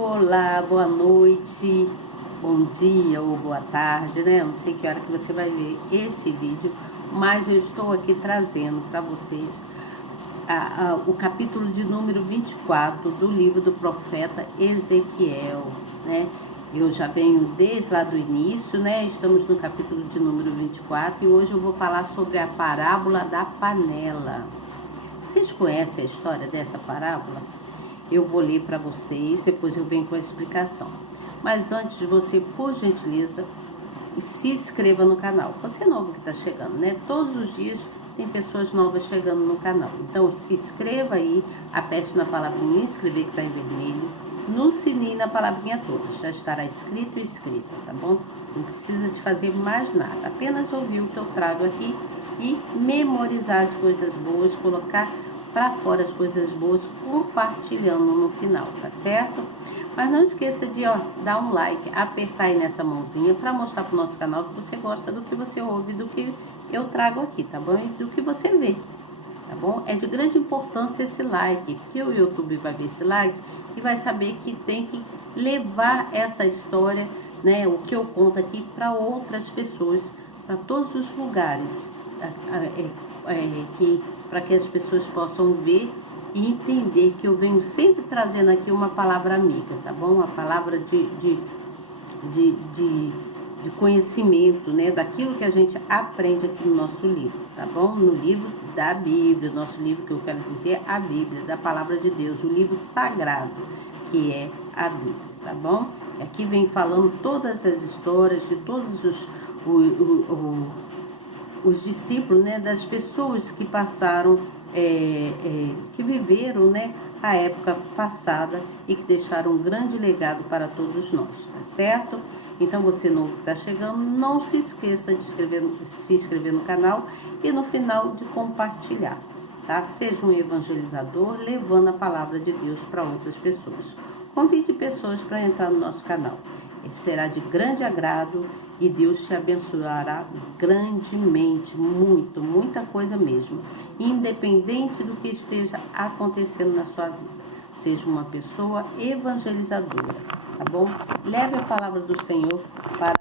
Olá, boa noite, bom dia ou boa tarde, né? Não sei que hora que você vai ver esse vídeo, mas eu estou aqui trazendo para vocês o capítulo de número 24 do livro do profeta Ezequiel, né? Eu já venho desde lá do início, né? Estamos no capítulo de número 24 e hoje eu vou falar sobre a parábola da panela. Vocês conhecem a história dessa parábola? Eu vou ler para vocês, depois eu venho com a explicação. Mas antes de você, por gentileza, se inscreva no canal. Você é novo que está chegando, né? Todos os dias tem pessoas novas chegando no canal. Então se inscreva aí, aperte na palavrinha inscrever que está em vermelho, no sininho na palavrinha toda. Já estará escrito e escrita, tá bom? Não precisa de fazer mais nada. Apenas ouvir o que eu trago aqui e memorizar as coisas boas, colocar para fora as coisas boas, compartilhando no final, tá certo? Mas não esqueça de dar um like, apertar aí nessa mãozinha para mostrar para o nosso canal que você gosta do que você ouve, do que eu trago aqui, tá bom? E do que você vê, tá bom? É de grande importância esse like, porque o YouTube vai ver esse like e vai saber que tem que levar essa história, né, o que eu conto aqui para outras pessoas, para todos os lugares, para que as pessoas possam ver e entender que eu venho sempre trazendo aqui uma palavra amiga, tá bom? Uma palavra de conhecimento, né? Daquilo que a gente aprende aqui no nosso livro, tá bom? No livro da Bíblia, nosso livro que eu quero dizer, a Bíblia, da palavra de Deus, o livro sagrado, que é a Bíblia, tá bom? Aqui vem falando todas as histórias de todos os discípulos, né, das pessoas que passaram, que viveram, né, a época passada e que deixaram um grande legado para todos nós, tá certo? Então você novo que está chegando, não se esqueça de se inscrever no canal e no final de compartilhar, tá? Seja um evangelizador levando a palavra de Deus para outras pessoas. Convide pessoas para entrar no nosso canal. Ele será de grande agrado e Deus te abençoará grandemente, muita coisa mesmo, independente do que esteja acontecendo na sua vida. Seja uma pessoa evangelizadora, tá bom? Leve a palavra do Senhor para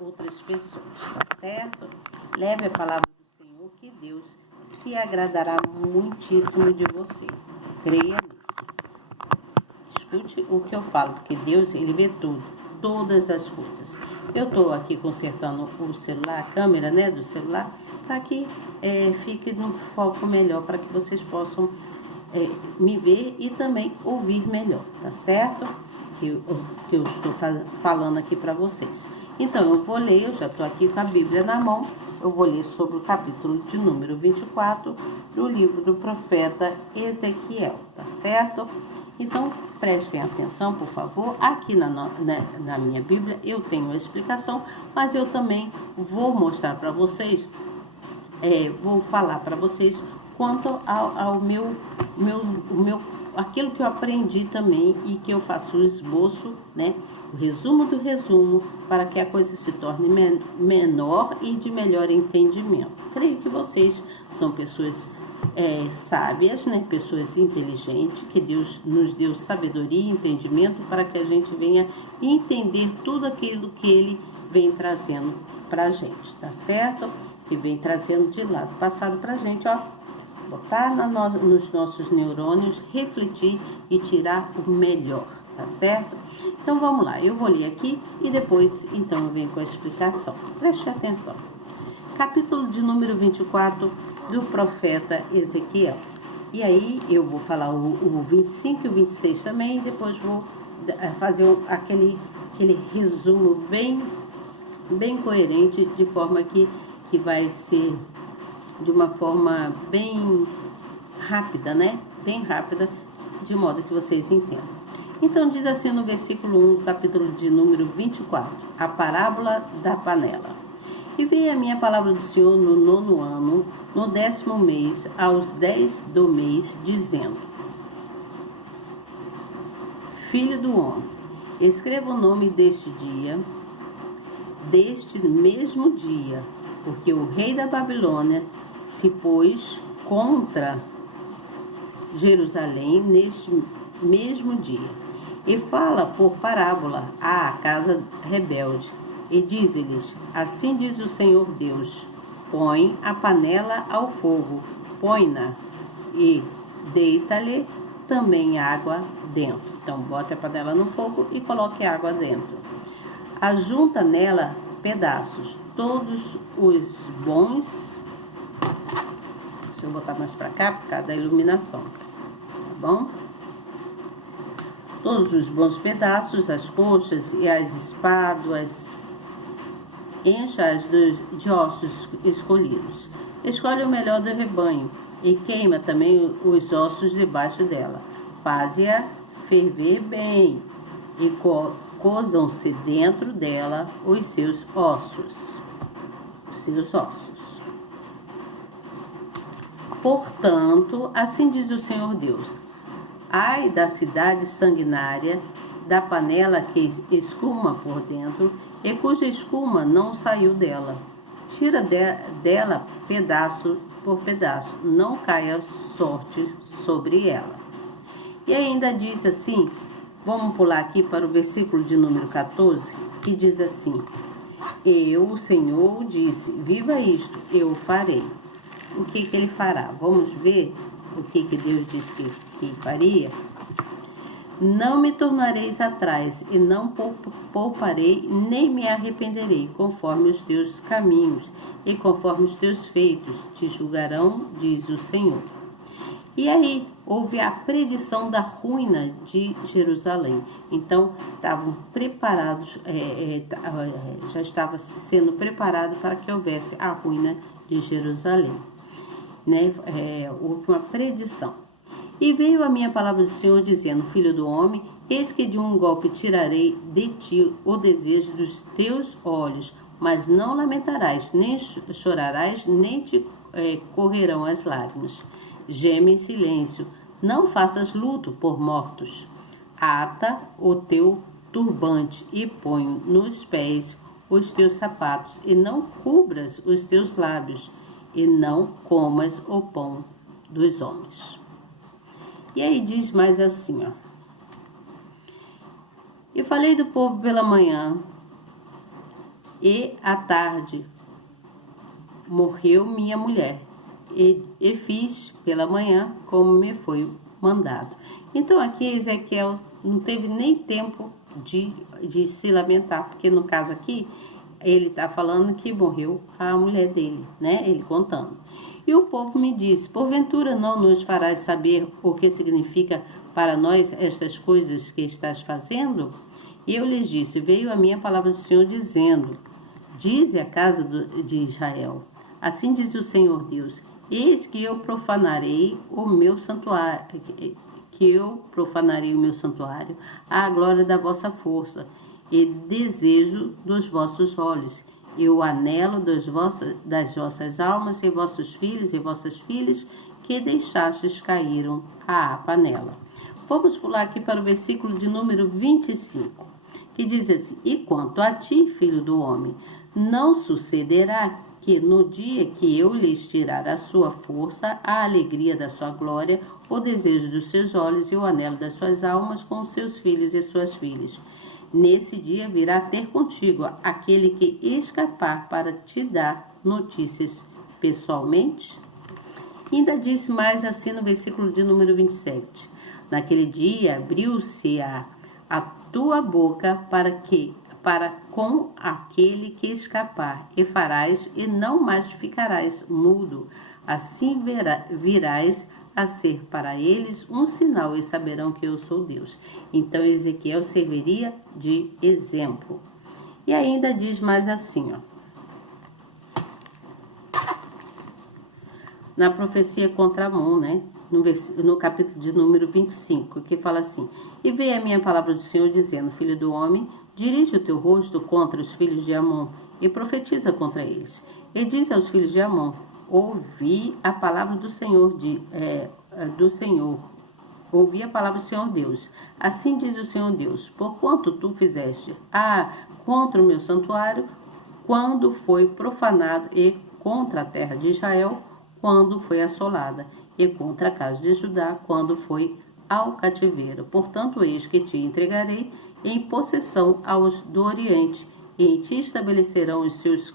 outras pessoas, tá certo? Leve a palavra do Senhor que Deus se agradará muitíssimo de você. Creia nisso. Escute o que eu falo, porque Deus, Ele vê tudo, todas as coisas. Eu estou aqui consertando o celular, a câmera, né, do celular, para que fique num foco melhor, para que vocês possam me ver e também ouvir melhor, tá certo? Que eu estou falando aqui para vocês. Então, eu vou ler, eu já estou aqui com a Bíblia na mão, eu vou ler sobre o capítulo de número 24 do livro do profeta Ezequiel, tá certo? Então, prestem atenção, por favor. Aqui na minha Bíblia eu tenho a explicação, mas eu também vou mostrar para vocês, vou falar para vocês quanto ao aquilo que eu aprendi também e que eu faço o esboço, né? O resumo do resumo, para que a coisa se torne menor e de melhor entendimento. Creio que vocês são pessoas sábias, né? Pessoas inteligentes, que Deus nos deu sabedoria e entendimento para que a gente venha entender tudo aquilo que Ele vem trazendo para a gente, tá certo? Que vem trazendo de lá do passado para a gente, ó, botar nos nossos neurônios, refletir e tirar o melhor, tá certo? Então vamos lá, eu vou ler aqui e depois então eu venho com a explicação. Preste atenção. Capítulo de número 24 do profeta Ezequiel. E aí eu vou falar o 25 e o 26 também, e depois vou fazer aquele resumo bem coerente, de forma que vai ser de uma forma bem rápida, né? Bem rápida, de modo que vocês entendam. Então diz assim no versículo 1 do capítulo de número 24, a parábola da panela. E veio a minha palavra do Senhor no 9º ano, no 10º mês, aos 10 do mês, dizendo: Filho do homem, escreva o nome deste dia, deste mesmo dia, porque o rei da Babilônia se pôs contra Jerusalém neste mesmo dia. E fala por parábola à casa rebelde, e diz-lhes: assim diz o Senhor Deus: põe a panela ao fogo, põe-na e deita-lhe também água dentro. Então, bote a panela no fogo e coloque água dentro. Ajunta nela pedaços, todos os bons. Deixa eu botar mais para cá por causa da iluminação, tá bom? Todos os bons pedaços, as coxas e as espáduas, encha-as de ossos escolhidos. Escolhe o melhor do rebanho e queima também os ossos debaixo dela. Faze-a ferver bem e cozam-se dentro dela os seus ossos. Portanto, assim diz o Senhor Deus: ai da cidade sanguinária, da panela que escuma por dentro e cuja escuma não saiu dela. Tira dela pedaço por pedaço, não caia sorte sobre ela. E ainda diz assim, vamos pular aqui para o versículo de número 14, que diz assim: eu, o Senhor, disse, viva isto, eu farei. O que ele fará? Vamos ver o que Deus disse que faria? Não me tornareis atrás, e não pouparei, nem me arrependerei, conforme os teus caminhos, e conforme os teus feitos te julgarão, diz o Senhor. E aí, houve a predição da ruína de Jerusalém. Então, estavam preparados, já estava sendo preparado para que houvesse a ruína de Jerusalém. Houve uma predição. E veio a minha palavra do Senhor dizendo: filho do homem, eis que de um golpe tirarei de ti o desejo dos teus olhos, mas não lamentarás, nem chorarás, nem te correrão as lágrimas. Geme em silêncio, não faças luto por mortos. Ata o teu turbante e põe nos pés os teus sapatos, e não cubras os teus lábios, e não comas o pão dos homens. E aí diz mais assim, ó. E falei do povo pela manhã, e à tarde morreu minha mulher, e fiz pela manhã como me foi mandado. Então aqui Ezequiel não teve nem tempo de se lamentar, porque no caso aqui, ele está falando que morreu a mulher dele, né? Ele contando. E o povo me disse: porventura não nos farás saber o que significa para nós estas coisas que estás fazendo? E eu lhes disse: veio a minha palavra do Senhor dizendo: dize à casa de Israel: assim diz o Senhor Deus: eis que eu profanarei o meu santuário, à glória da vossa força e desejo dos vossos olhos, e o anelo das vossas almas, e vossos filhos e vossas filhas, que deixastes caíram à panela. Vamos pular aqui para o versículo de número 25, que diz assim: e quanto a ti, filho do homem, não sucederá que no dia que eu lhes tirar a sua força, a alegria da sua glória, o desejo dos seus olhos e o anelo das suas almas com os seus filhos e suas filhas. Nesse dia virá ter contigo aquele que escapar para te dar notícias pessoalmente? Ainda diz mais assim no versículo de número 27. Naquele dia abriu-se a tua boca para com aquele que escapar, e farás e não mais ficarás mudo. Assim virás a ser para eles um sinal, e saberão que eu sou Deus. Então Ezequiel serviria de exemplo. E ainda diz mais assim, ó. Na profecia contra Amon, né? No capítulo de número 25, que fala assim: e veio a minha palavra do Senhor dizendo: filho do homem, dirige o teu rosto contra os filhos de Amon e profetiza contra eles. E diz aos filhos de Amon: ouvi a palavra do Senhor, ouvi a palavra do Senhor Deus. Assim diz o Senhor Deus: porquanto tu fizeste contra o meu santuário, quando foi profanado, e contra a terra de Israel, quando foi assolada, e contra a casa de Judá, quando foi ao cativeiro. Portanto, eis que te entregarei em possessão aos do Oriente, e em ti estabelecerão os seus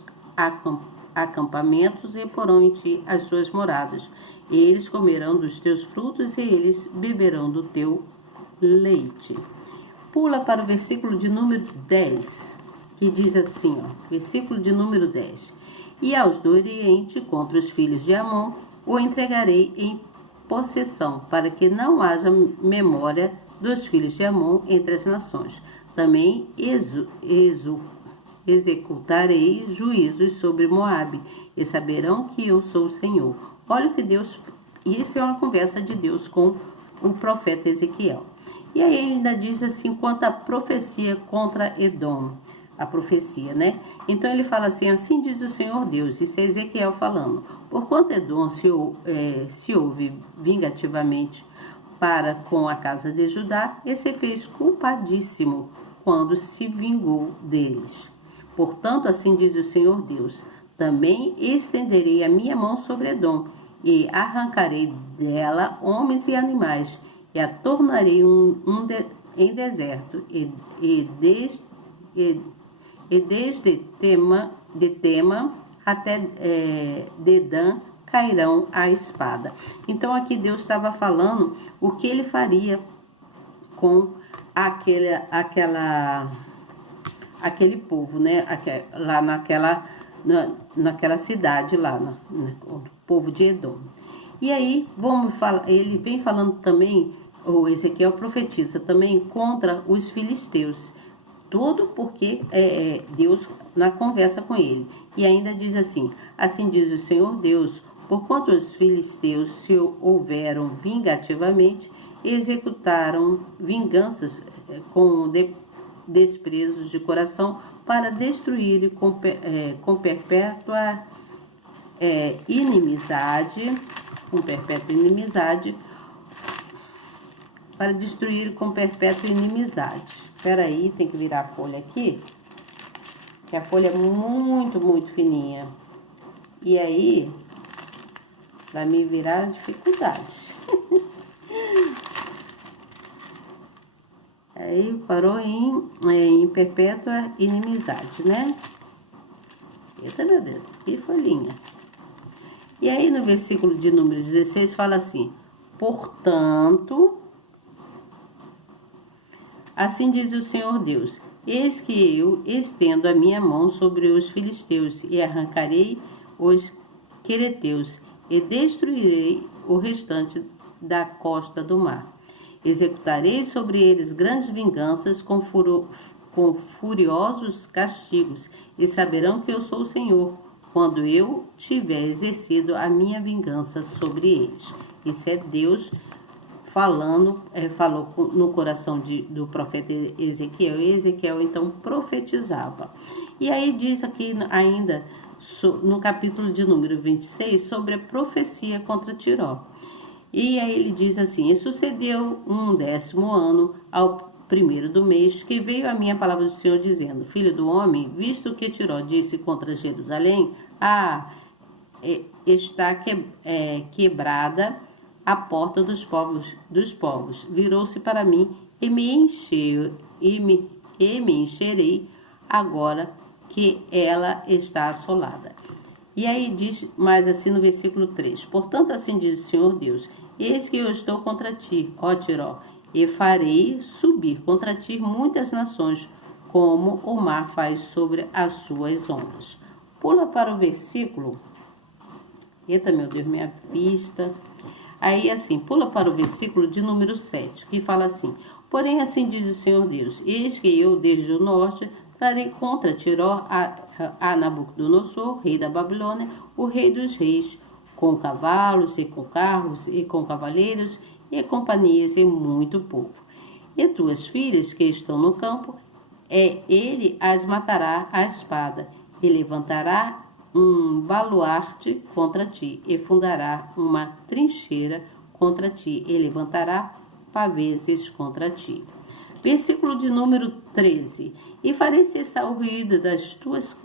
acampamentos e porão em ti as suas moradas. E eles comerão dos teus frutos e eles beberão do teu leite. Pula para o versículo de número 10, que diz assim, versículo de número 10. E aos do Oriente, contra os filhos de Amon, o entregarei em possessão, para que não haja memória dos filhos de Amon entre as nações. Também executarei juízos sobre Moabe, e saberão que eu sou o Senhor. Olha o que Deus... Isso é uma conversa de Deus com o profeta Ezequiel. E aí ele ainda diz assim, quanto à profecia contra Edom. A profecia, né? Então ele fala assim, assim diz o Senhor Deus, isso é Ezequiel falando. Porquanto Edom se ouve vingativamente para com a casa de Judá, esse fez culpadíssimo quando se vingou deles. Portanto, assim diz o Senhor Deus, também estenderei a minha mão sobre Edom, e arrancarei dela homens e animais, e a tornarei em deserto, e desde Tema até Dedã cairão a espada. Então aqui Deus estava falando o que ele faria com aquele povo, né? Lá naquela cidade lá, o povo de Edom. E aí ele vem falando também, o Ezequiel profetiza também contra os filisteus. Tudo porque Deus na conversa com ele. E ainda diz assim, assim diz o Senhor Deus, porquanto os filisteus se houveram vingativamente, executaram vinganças com desprezos de coração para destruir com perpétua inimizade, para destruir com perpétua inimizade. Espera aí, tem que virar a folha aqui, que a folha é muito, muito fininha. E aí, vai me virar dificuldade. Aí parou em perpétua inimizade, né? Eita, meu Deus, que folhinha. E aí no versículo de número 16 fala assim, portanto, assim diz o Senhor Deus, eis que eu estendo a minha mão sobre os filisteus e arrancarei os quereteus e destruirei o restante da costa do mar. Executarei sobre eles grandes vinganças com furiosos castigos, e saberão que eu sou o Senhor, quando eu tiver exercido a minha vingança sobre eles. Isso é Deus falou no coração do profeta Ezequiel, e Ezequiel então profetizava. E aí diz aqui ainda, no capítulo de número 26, sobre a profecia contra Tiró. E aí ele diz assim, e sucedeu 10º ano ao 1º do mês, que veio a minha palavra do Senhor dizendo, filho do homem, visto que Tiró disse contra Jerusalém, está quebrada a porta dos povos. Virou-se para mim e me encherei agora que ela está assolada. E aí diz mais assim no versículo 3, portanto assim diz o Senhor Deus, eis que eu estou contra ti, ó Tiró, e farei subir contra ti muitas nações, como o mar faz sobre as suas ondas. Pula para o versículo, eita meu Deus, minha vista. Aí assim, pula para o versículo de número 7, que fala assim, porém assim diz o Senhor Deus, eis que eu desde o norte trarei contra Tiró a Nabucodonosor, rei da Babilônia, o rei dos reis, com cavalos e com carros e com cavaleiros e companhias e muito povo. E tuas filhas que estão no campo, ele as matará à espada, e levantará um baluarte contra ti, e fundará uma trincheira contra ti, e levantará paveses contra ti. Versículo de número 13. E farei cessar o ruído das tuas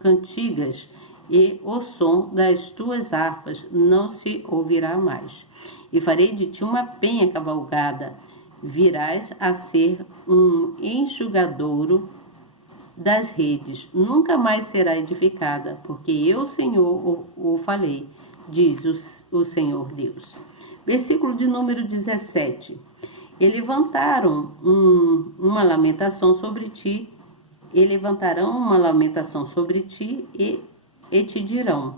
cantigas, e o som das tuas harpas não se ouvirá mais. E farei de ti uma penha cavalgada, virás a ser um enxugadouro das redes, nunca mais será edificada, porque eu, Senhor, o falei, diz o Senhor Deus. Versículo de número 17. E levantaram uma lamentação sobre ti, e levantarão uma lamentação sobre ti, e te dirão,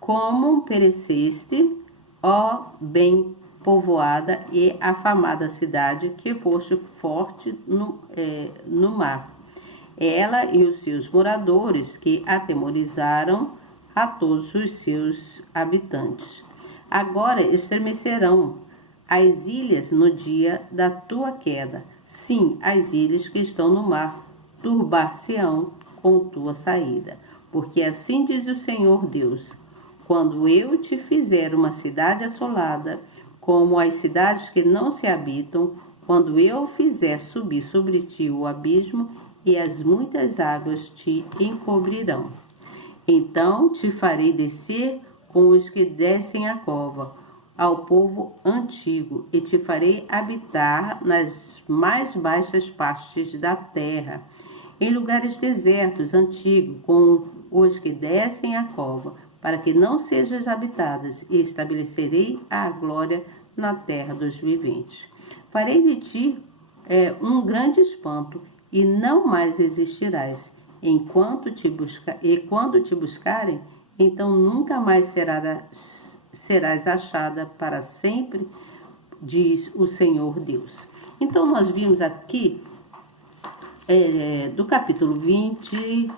como pereceste, ó bem povoada e afamada cidade, que foste forte no mar. Ela e os seus moradores, que atemorizaram a todos os seus habitantes. Agora estremecerão as ilhas no dia da tua queda. Sim, as ilhas que estão no mar turbar-se-ão com tua saída. Porque assim diz o Senhor Deus, quando eu te fizer uma cidade assolada, como as cidades que não se habitam, quando eu fizer subir sobre ti o abismo, e as muitas águas te encobrirão. Então te farei descer com os que descem a cova, ao povo antigo, e te farei habitar nas mais baixas partes da terra, em lugares desertos antigos, com os que descem a cova, para que não sejas habitadas, e estabelecerei a glória na terra dos viventes. Farei de ti um grande espanto, e não mais existirás. E quando te buscarem, então nunca mais serás achada para sempre, diz o Senhor Deus. Então nós vimos aqui do capítulo 20,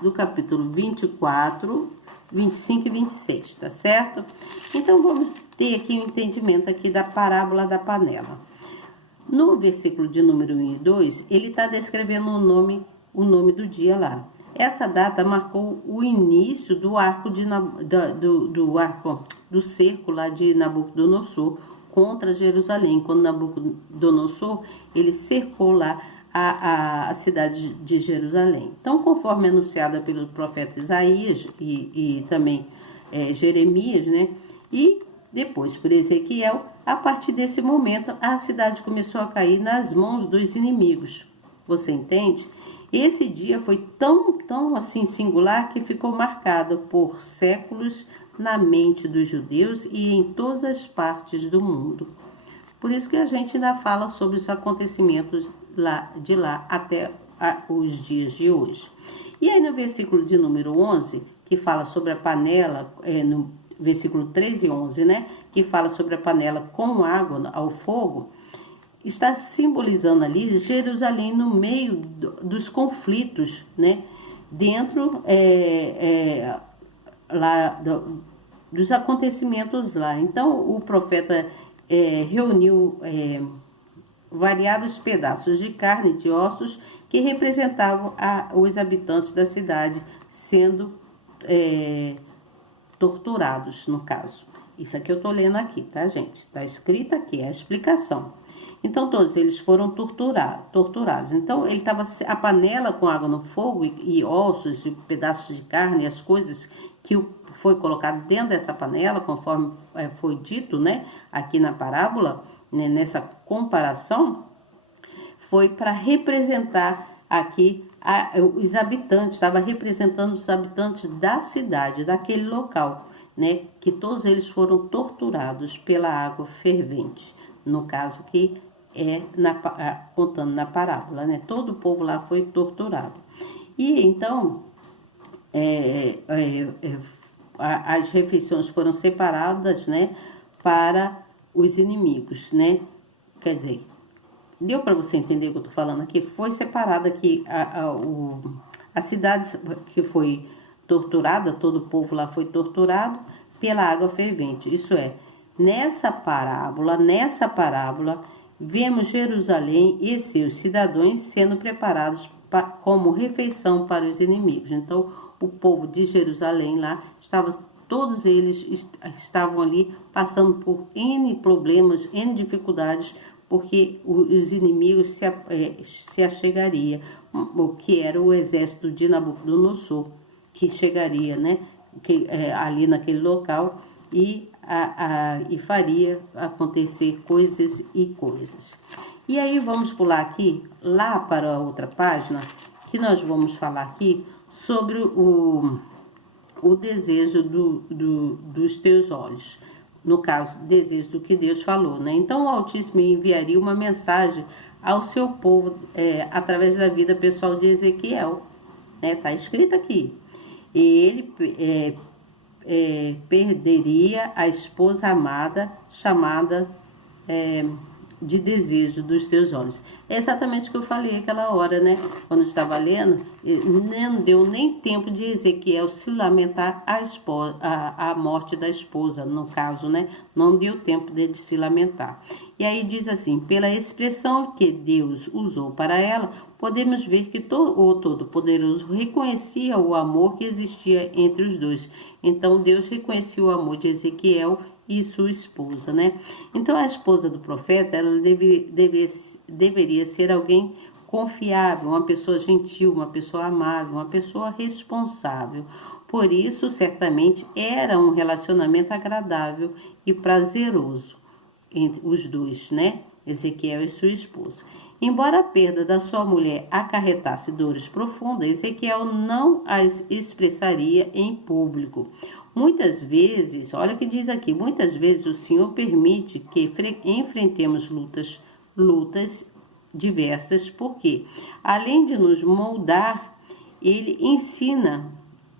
do capítulo 24, 25 e 26, tá certo? Então vamos ter aqui um entendimento aqui da parábola da panela. No versículo de número 1 e 2, ele está descrevendo o nome do dia lá. Essa data marcou o início do arco do cerco lá de Nabucodonosor contra Jerusalém, quando Nabucodonosor ele cercou lá a cidade de Jerusalém. Então, conforme anunciada pelo profeta Isaías e também Jeremias, né? E depois por Ezequiel, a partir desse momento a cidade começou a cair nas mãos dos inimigos. Você entende? Esse dia foi tão assim singular que ficou marcado por séculos na mente dos judeus e em todas as partes do mundo. Por isso que a gente ainda fala sobre os acontecimentos de lá até os dias de hoje. E aí no versículo de número 11, que fala sobre a panela, no versículo 13 e 11, né? Que fala sobre a panela com água ao fogo, está simbolizando ali Jerusalém no meio dos conflitos, né? Dentro dos acontecimentos lá. Então o profeta reuniu variados pedaços de carne e de ossos que representavam os habitantes da cidade sendo torturados, no caso. Isso aqui eu estou lendo aqui, tá, gente? Está escrito aqui, é a explicação. Então, todos eles foram torturados. Então, a panela com água no fogo e ossos e pedaços de carne, as coisas que foi colocado dentro dessa panela, conforme foi dito, né, aqui na parábola, né, nessa comparação, foi para representar aqui os habitantes, estava representando os habitantes da cidade, daquele local, né, que todos eles foram torturados pela água fervente, no caso que contando na parábola, né, todo o povo lá foi torturado. E então as refeições foram separadas, né, para os inimigos, né, quer dizer, deu para você entender o que eu estou falando aqui? Foi separada aqui a cidade que foi torturada, todo o povo lá foi torturado pela água fervente. Isso é, nessa parábola, vemos Jerusalém e seus cidadãos sendo preparados como refeição para os inimigos. Então, o povo de Jerusalém lá, todos eles estavam ali passando por N problemas, N dificuldades, porque os inimigos se achegariam, o que era o exército de Nabucodonosor, que chegaria, né, ali naquele local e faria acontecer coisas e coisas. E aí vamos pular aqui, lá para outra página, que nós vamos falar aqui sobre o desejo dos teus olhos. No caso, desejo do que Deus falou, né? Então o Altíssimo enviaria uma mensagem ao seu povo através da vida pessoal de Ezequiel, né? Tá escrito aqui. Ele perderia a esposa amada, chamada de desejo dos teus olhos. É exatamente o que eu falei aquela hora, né? Quando eu estava lendo, não deu nem tempo de Ezequiel se lamentar a morte da esposa, no caso, né? Não deu tempo dele se lamentar. E aí diz assim: pela expressão que Deus usou para ela, podemos ver que o Todo-Poderoso reconhecia o amor que existia entre os dois. Então Deus reconhecia o amor de Ezequiel e sua esposa, né? Então a esposa do profeta, ela deveria ser alguém confiável, uma pessoa gentil, uma pessoa amável, uma pessoa responsável. Por isso, certamente, era um relacionamento agradável e prazeroso entre os dois, né? Ezequiel e sua esposa. Embora a perda da sua mulher acarretasse dores profundas, Ezequiel não as expressaria em público. Muitas vezes, olha o que diz aqui, muitas vezes o Senhor permite que enfrentemos lutas diversas, porque além de nos moldar, Ele ensina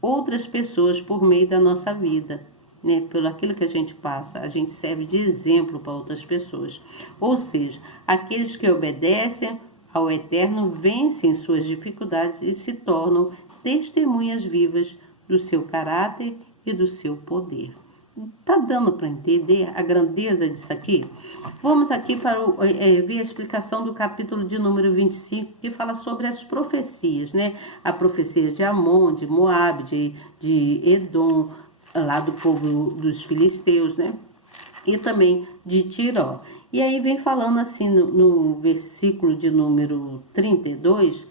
outras pessoas por meio da nossa vida, né? Pelo aquilo que a gente passa, a gente serve de exemplo para outras pessoas. Ou seja, aqueles que obedecem ao Eterno vencem suas dificuldades e se tornam testemunhas vivas do seu caráter e do seu poder. Tá dando para entender a grandeza disso aqui? Vamos aqui para ver a explicação do capítulo de número 25, que fala sobre as profecias, né? A profecia de Amon, de Moabe, de Edom, lá do povo dos filisteus, né? E também de Tiró. E aí vem falando assim no versículo de número 32,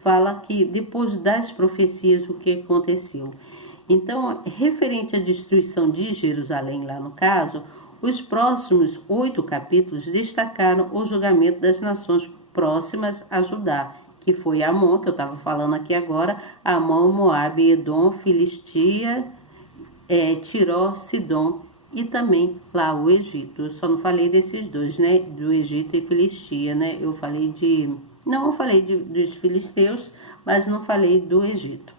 fala que depois das profecias o que aconteceu. Então, referente à destruição de Jerusalém, lá no caso, os próximos 8 capítulos destacaram o julgamento das nações próximas a Judá, que foi Amon, que eu estava falando aqui agora, Amon, Moabe, Edom, Filistia, Tiró, Sidom e também lá o Egito. Eu só não falei desses dois, né? Do Egito e Filistia, né? Eu falei dos filisteus, mas não falei do Egito.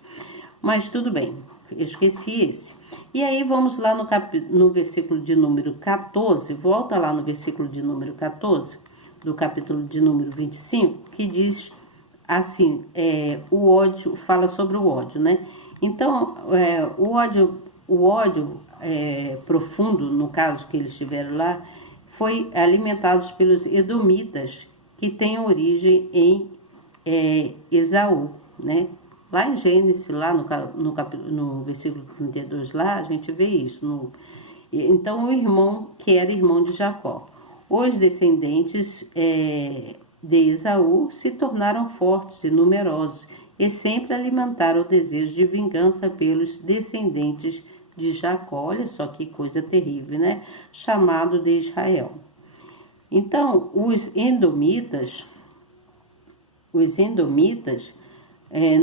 Mas tudo bem, esqueci esse. E aí vamos lá no versículo de número 14, volta lá no versículo de número 14, do capítulo de número 25, que diz assim, o ódio, fala sobre o ódio, né? Então, o ódio profundo, no caso que eles tiveram lá, foi alimentado pelos edomitas, que têm origem em Esaú, né? Lá em Gênesis, lá no versículo 32, lá a gente vê isso. Então, o irmão, que era irmão de Jacó. Os descendentes de Esaú se tornaram fortes e numerosos e sempre alimentaram o desejo de vingança pelos descendentes de Jacó. Olha só que coisa terrível, né? Chamado de Israel. Então, os endomitas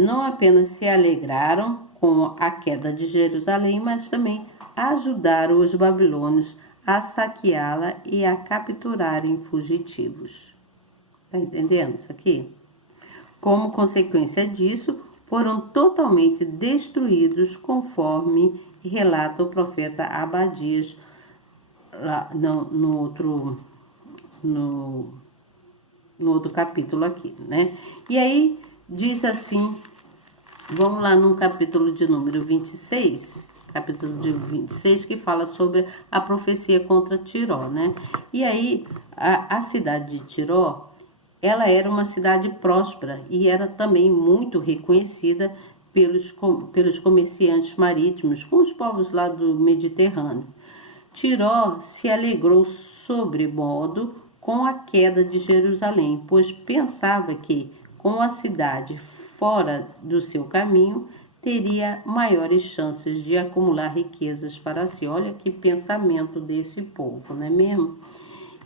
não apenas se alegraram com a queda de Jerusalém, mas também ajudaram os babilônios a saqueá-la e a capturarem fugitivos. Tá entendendo isso aqui? Como consequência disso, foram totalmente destruídos, conforme relata o profeta Abadias lá no outro capítulo aqui, né? E aí diz assim, vamos lá no capítulo de número 26, que fala sobre a profecia contra Tiró, né? E aí a cidade de Tiró, ela era uma cidade próspera e era também muito reconhecida pelos comerciantes marítimos com os povos lá do Mediterrâneo. Tiró se alegrou sobremodo com a queda de Jerusalém, pois pensava que, com a cidade fora do seu caminho, teria maiores chances de acumular riquezas para si. Olha que pensamento desse povo, não é mesmo?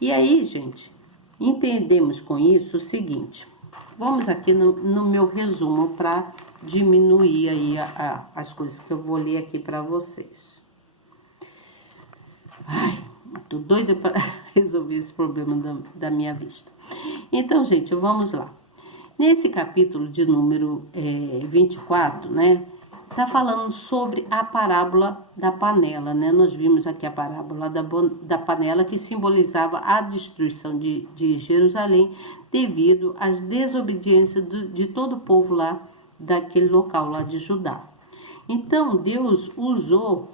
E aí, gente, entendemos com isso o seguinte. Vamos aqui no meu resumo para diminuir aí as coisas que eu vou ler aqui para vocês. Ai, tô doida para resolver esse problema da minha vista. Então, gente, vamos lá. Nesse capítulo de número 24, né, tá falando sobre a parábola da panela, né? Nós vimos aqui a parábola da panela que simbolizava a destruição de Jerusalém devido às desobediências de todo o povo lá daquele local lá de Judá. Então, Deus usou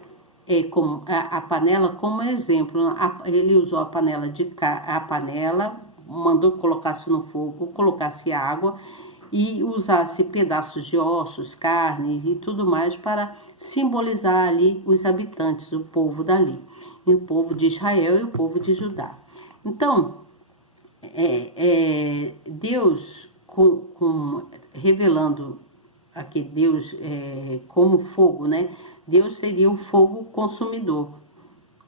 como a panela como exemplo. Ele usou a panela mandou que colocasse no fogo, colocasse água e usasse pedaços de ossos, carnes e tudo mais para simbolizar ali os habitantes, o povo dali, o povo de Israel e o povo de Judá. Então, Deus, revelando aqui Deus como fogo, né? Deus seria o fogo consumidor.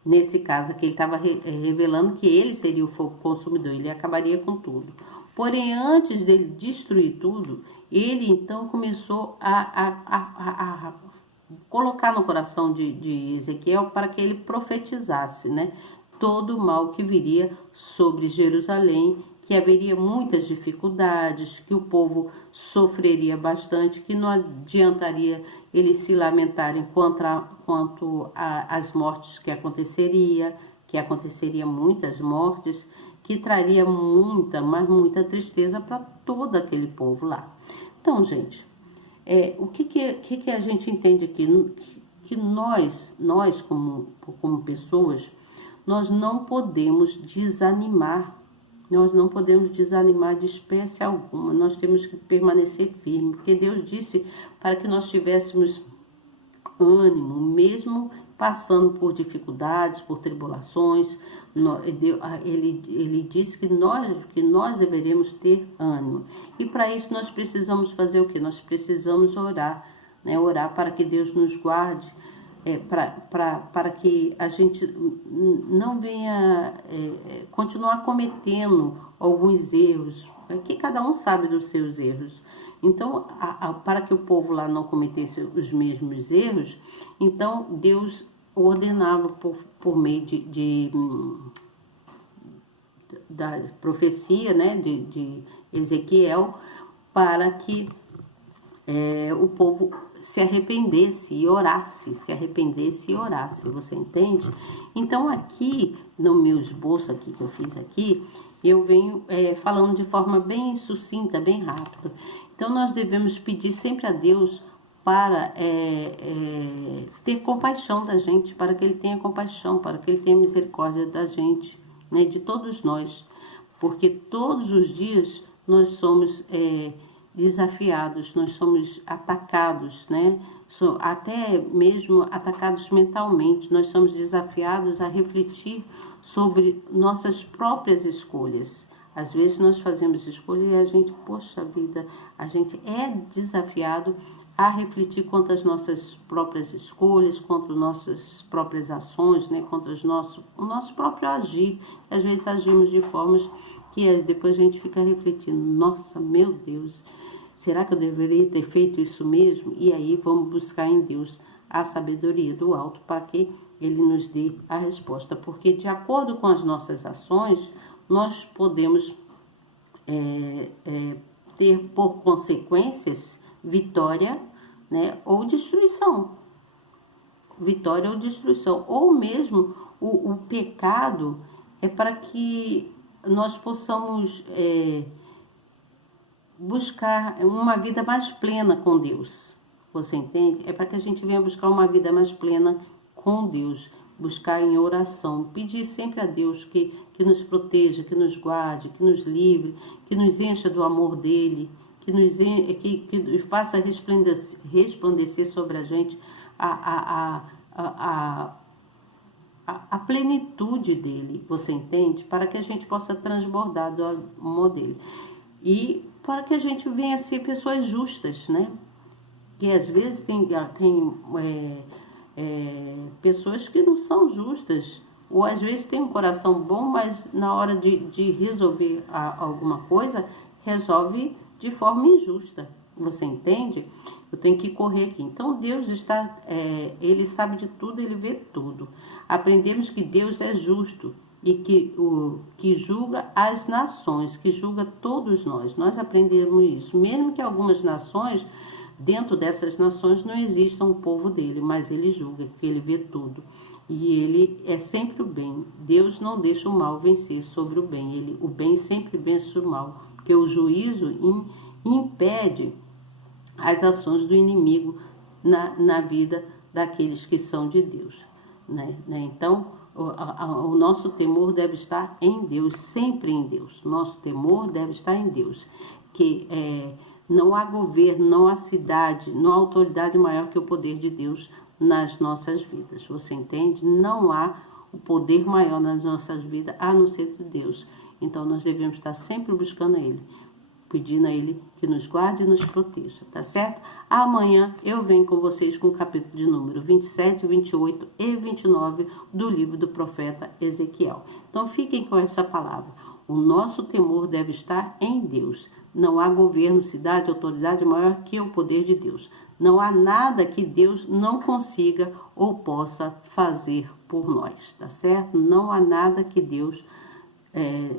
Nesse caso aqui, ele estava revelando que ele seria o fogo consumidor, ele acabaria com tudo. Porém, antes dele destruir tudo, ele então começou a colocar no coração de Ezequiel para que ele profetizasse, né? Todo o mal que viria sobre Jerusalém, que haveria muitas dificuldades, que o povo sofreria bastante, que não adiantaria eles se lamentarem quanto às mortes que aconteceria muitas mortes, que traria mas muita tristeza para todo aquele povo lá. Então, gente, o que a gente entende aqui? Que nós como pessoas, nós não podemos desanimar. Nós não podemos desanimar de espécie alguma. Nós temos que permanecer firmes, porque Deus disse para que nós tivéssemos ânimo, mesmo passando por dificuldades, por tribulações. Ele disse que nós deveremos ter ânimo. E para isso nós precisamos fazer o quê? Nós precisamos orar, né? Orar para que Deus nos guarde, para que a gente não venha continuar cometendo alguns erros, que cada um sabe dos seus erros. Então, para que o povo lá não cometesse os mesmos erros, então Deus ordenava por meio da profecia, né, de Ezequiel, para que o povo se arrependesse e orasse, você entende? Então aqui, no meu esboço aqui que eu fiz aqui, eu venho falando de forma bem sucinta, bem rápida. Então nós devemos pedir sempre a Deus para ter compaixão da gente, para que Ele tenha compaixão, para que Ele tenha misericórdia da gente, né, de todos nós, porque todos os dias nós somos desafiados, nós somos atacados, né? Até mesmo atacados mentalmente, nós somos desafiados a refletir sobre nossas próprias escolhas. Às vezes nós fazemos escolhas e a gente, poxa vida, a gente é desafiado a refletir contra as nossas próprias escolhas, contra nossas próprias ações, né? Contra o nosso próprio agir. Às vezes agimos de formas que depois a gente fica refletindo, nossa, meu Deus, será que eu deveria ter feito isso mesmo? E aí vamos buscar em Deus a sabedoria do alto para que Ele nos dê a resposta. Porque de acordo com as nossas ações, nós podemos ter por consequências vitória, né, ou destruição. Vitória ou destruição. Ou mesmo o pecado é para que nós possamos buscar uma vida mais plena com Deus. Você entende? É para que a gente venha buscar uma vida mais plena com Deus. Buscar em oração. Pedir sempre a Deus que nos proteja, que nos guarde, que nos livre, que nos encha do amor dEle, que faça resplandecer sobre a gente a plenitude dele, você entende? Para que a gente possa transbordar do amor dele. E para que a gente venha a ser pessoas justas, né? Que às vezes tem pessoas que não são justas, ou às vezes tem um coração bom, mas na hora de resolver alguma coisa, resolve de forma injusta. Você entende? Eu tenho que correr aqui. Então Deus está, Ele sabe de tudo, Ele vê tudo. Aprendemos que Deus é justo e que julga as nações, que julga todos nós. Nós aprendemos isso. Mesmo que algumas nações, dentro dessas nações não exista um povo dele, mas ele julga, que ele vê tudo. E ele é sempre o bem. Deus não deixa o mal vencer sobre o bem. O bem sempre vence o mal, porque o juízo impede as ações do inimigo na vida daqueles que são de Deus. Né? Então, o nosso temor deve estar em Deus, sempre em Deus. Nosso temor deve estar em Deus. Que não há governo, não há cidade, não há autoridade maior que o poder de Deus nas nossas vidas. Você entende? Não há o poder maior nas nossas vidas a não ser de Deus. Então nós devemos estar sempre buscando Ele, pedindo a Ele que nos guarde e nos proteja, tá certo? Amanhã eu venho com vocês com o capítulo de número 27, 28 e 29 do livro do profeta Ezequiel. Então fiquem com essa palavra. O nosso temor deve estar em Deus. Não há governo, cidade, autoridade maior que o poder de Deus. Não há nada que Deus não consiga ou possa fazer por nós, tá certo? Não há nada que Deus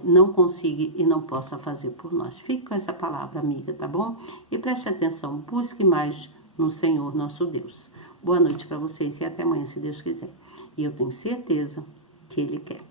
não consiga e não possa fazer por nós. Fique com essa palavra, amiga, tá bom? E preste atenção, busque mais no Senhor nosso Deus. Boa noite para vocês e até amanhã, se Deus quiser. E eu tenho certeza que Ele quer.